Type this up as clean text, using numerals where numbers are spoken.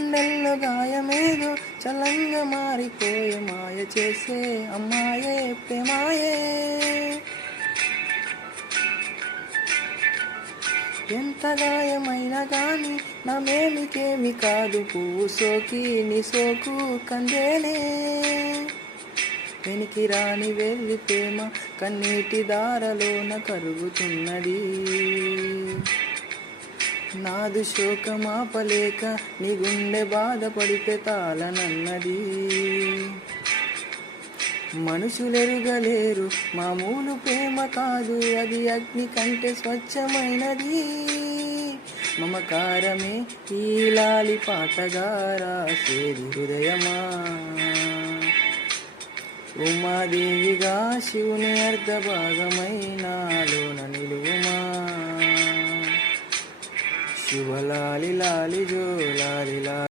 గుండెల్లో గాయమేదో చలంగా మారిపోయే మాయ చేసే అమ్మాయే ప్రేమాయే. ఎంత గాయమైనా గాని నా మేమికేమి కాదు, పువ్వు సోకి నీ సోకు కందేనే. వెనికి రాని వెళ్ళి ప్రేమ కన్నీటి దారలోన కరుగుతున్నది. నాదు శోకమాపలేక నీ గుండె బాధపడితే తాళనన్నది. మనుషులెరుగలేరు మామూలు ప్రేమ కాదు, అది అగ్ని కంటే స్వచ్ఛమైనది. మమకారమే ఈ లాలి పాటగా రాసేది హృదయమా. ఉమాదేవిగా శివుని అర్ధభాగమైనాలోన నిలువుమా. శుభలాలి లాలి జో లాలి లాలి.